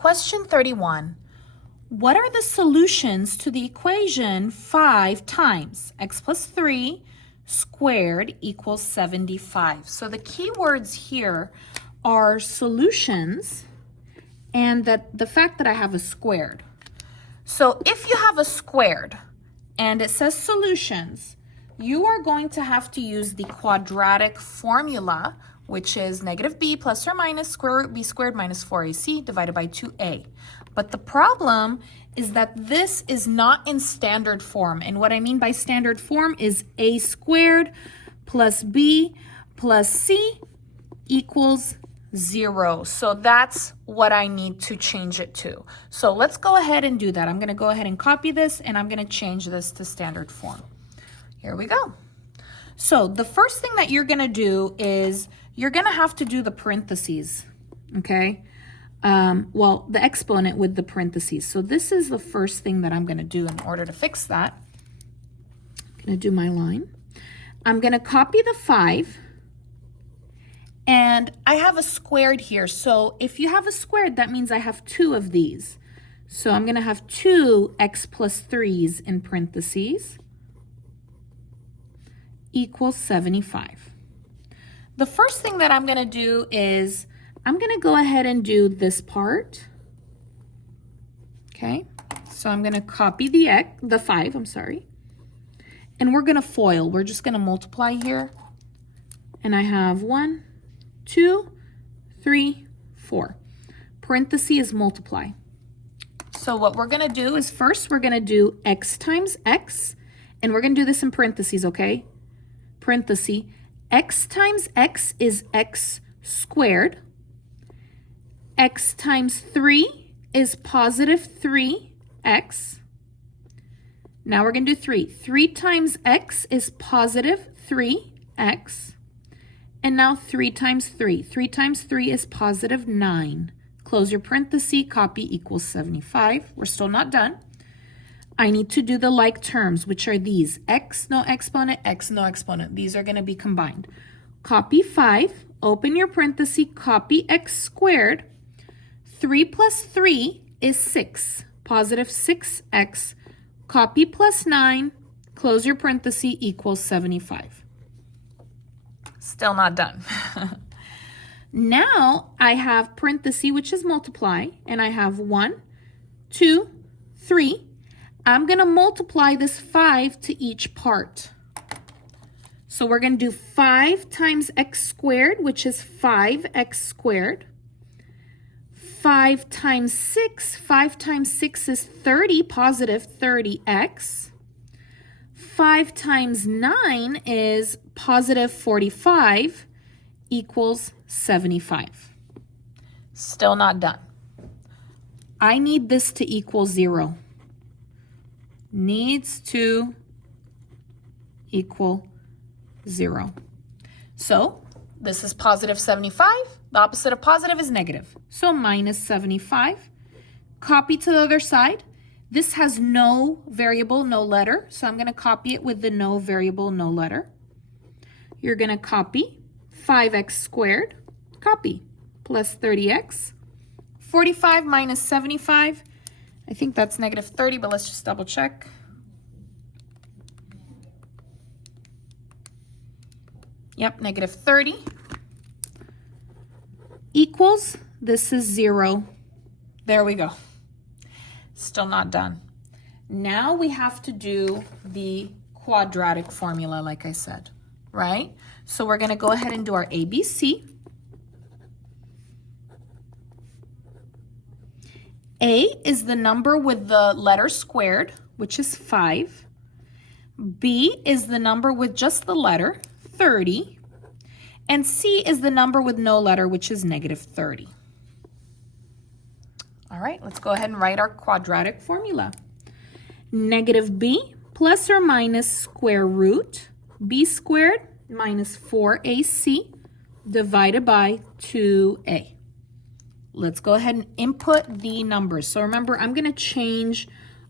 Question 31. What are the solutions to the equation 5 times x plus 3 squared equals 75? So the key words here are solutions and the fact that I have a squared. So if you have a squared and it says solutions, you are going to have to use the quadratic formula, which is negative b plus or minus square root b squared minus 4ac divided by 2a. But the problem is that this is not in standard form. And what I mean by standard form is a squared plus b plus c equals 0. So that's what I need to change it to. So let's go ahead and do that. I'm going to go ahead and copy this, and I'm going to change this to standard form. Here we go. So the first thing that you're going to do is you're going to have to do the parentheses, okay? Well, the exponent with the parentheses. So this is the first thing that I'm going to do in order to fix that. I'm going to do my line. I'm going to copy the 5. And I have a squared here. So if you have a squared, that means I have 2 of these. So I'm going to have 2 x plus 3's in parentheses equals 75. The first thing that I'm going to do is I'm going to go ahead and do this part. Okay, so I'm going to copy the 5, and we're going to FOIL. We're just going to multiply here. And I have 1, 2, 3, 4. Parenthesis is multiply. So what we're going to do is first we're going to do x times x, and we're going to do this in parentheses, okay? Parenthesis, x times x is x squared. X times 3 is positive 3x. Now we're going to do 3. 3 times x is positive 3x. And now 3 times 3. 3 times 3 is positive 9. Close your parenthesis, copy equals 75. We're still not done. I need to do the like terms, which are these. X, no exponent, x, no exponent. These are going to be combined. Copy 5, open your parenthesis, copy x squared. 3 plus 3 is 6, positive 6x. Copy plus 9, close your parenthesis, equals 75. Still not done. Now I have parenthesis, which is multiply, and I have 1, 2, 3. I'm going to multiply this 5 to each part. So we're going to do 5 times x squared, which is 5x squared. 5 times 6, 5 times 6 is 30, positive 30x. 5 times 9 is positive 45 equals 75. Still not done. I need this to equal 0. Needs to equal 0. So this is positive 75. The opposite of positive is negative. So minus 75. Copy to the other side. This has no variable, no letter. So I'm going to copy it with the no variable, no letter. You're going to copy 5x squared. Copy. Plus 30x. 45 minus 75. I think that's negative 30, but let's just double check. Yep, negative 30. Equals, this is 0. There we go. Still not done. Now we have to do the quadratic formula, like I said, right? So we're going to go ahead and do our ABC. A is the number with the letter squared, which is 5. B is the number with just the letter, 30. And C is the number with no letter, which is negative 30. All right, let's go ahead and write our quadratic formula. Negative b plus or minus square root b squared minus 4ac divided by 2a. Let's go ahead and input the numbers. So remember, I'm going to change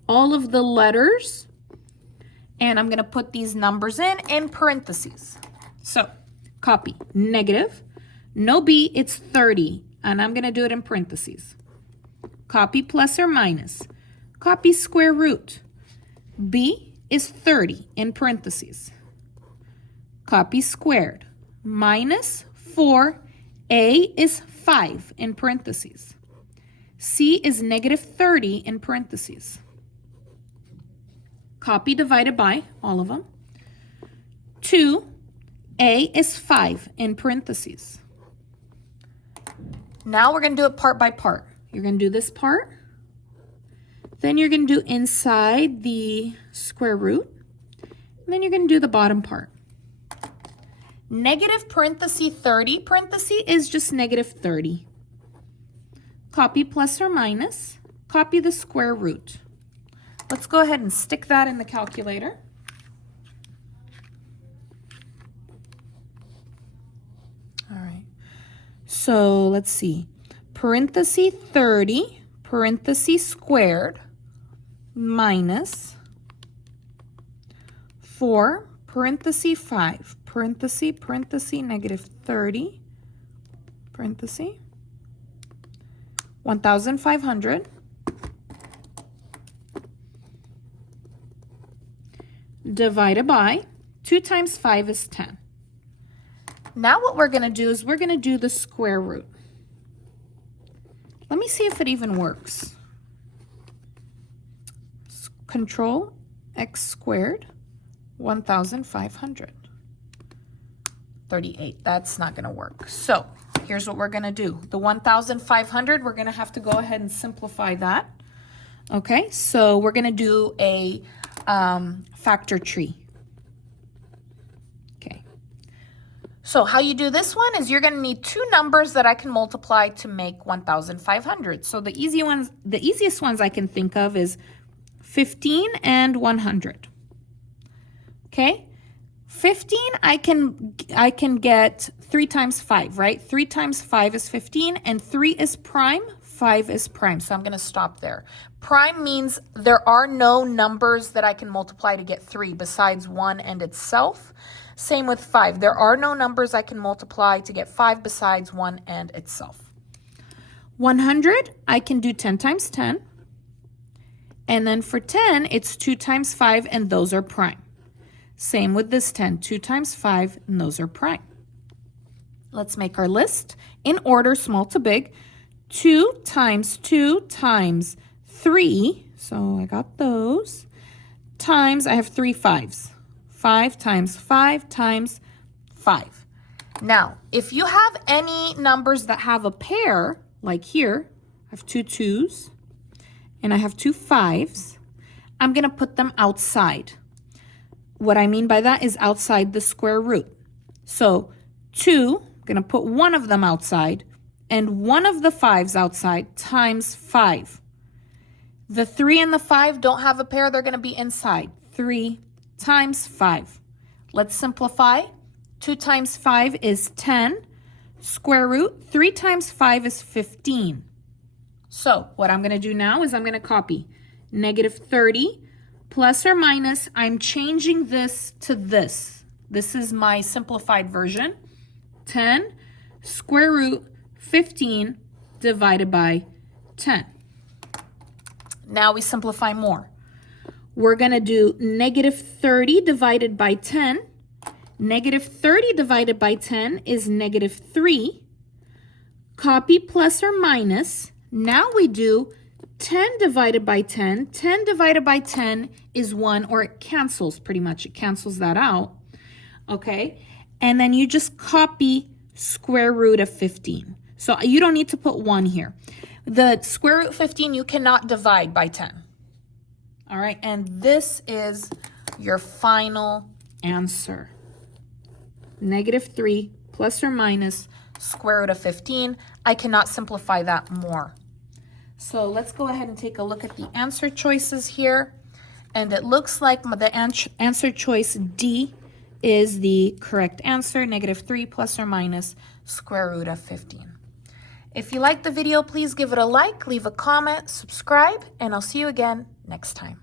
all of the letters, and I'm going to put these numbers in parentheses. So copy negative, no b, it's 30, and I'm going to do it in parentheses. Copy plus or minus. Copy square root. B is 30 in parentheses. Copy squared. Minus 4. A is 5 in parentheses. C is negative 30 in parentheses. Copy divided by all of them. 2. A is 5 in parentheses. Now we're going to do it part by part. You're going to do this part. Then you're going to do inside the square root. And then you're going to do the bottom part. Negative parenthesis 30 parenthesis is just negative 30. Copy plus or minus. Copy the square root. Let's go ahead and stick that in the calculator. All right. So let's see. Parenthesis 30, parenthesis squared, minus 4, parenthesis 5, parenthesis, negative 30, parenthesis, 1,500, divided by 2 times 5 is 10. Now what we're going to do is we're going to do the square root. Let me see if it even works. Control x squared, 1,500. 38. That's not going to work. So here's what we're going to do. The 1,500, we're going to have to go ahead and simplify that. Okay, so we're going to do a factor tree. Okay. So how you do this one is you're going to need two numbers that I can multiply to make 1,500. So the easiest ones I can think of is 15 and 100. Okay? 15, I can get 3 times 5, right? 3 times 5 is 15, and 3 is prime, 5 is prime. So I'm going to stop there. Prime means there are no numbers that I can multiply to get 3 besides 1 and itself. Same with 5. There are no numbers I can multiply to get 5 besides 1 and itself. 100, I can do 10 times 10. And then for 10, it's 2 times 5, and those are prime. Same with this 10, 2 times 5, and those are prime. Let's make our list in order, small to big. 2 times 2 times 3, so I got those, times, I have 3 5s. 5 times 5 times 5. Now, if you have any numbers that have a pair, like here, I have 2 2s, and I have 2 5s, I'm going to put them outside. What I mean by that is outside the square root. So 2, I'm going to put one of them outside, and one of the 5s outside times 5. The 3 and the 5 don't have a pair, they're going to be inside. 3 times 5. Let's simplify. 2 times 5 is 10. Square root, 3 times 5 is 15. So what I'm going to do now is I'm going to copy negative 30 plus or minus. I'm changing this to this. This is my simplified version. 10 square root 15 divided by 10. Now we simplify more. We're going to do negative 30 divided by 10. Negative 30 divided by 10 is negative 3. Copy plus or minus. Now we do 10 divided by 10. 10 divided by 10 is 1, or it cancels pretty much. It cancels that out. Okay? And then you just copy square root of 15. So you don't need to put 1 here. The square root of 15 you cannot divide by 10. All right, and this is your final answer. Negative 3 plus or minus square root of 15. I cannot simplify that more. So let's go ahead and take a look at the answer choices here. And it looks like the answer choice D is the correct answer. Negative 3 plus or minus square root of 15. If you liked the video, please give it a like, leave a comment, subscribe, and I'll see you again next time.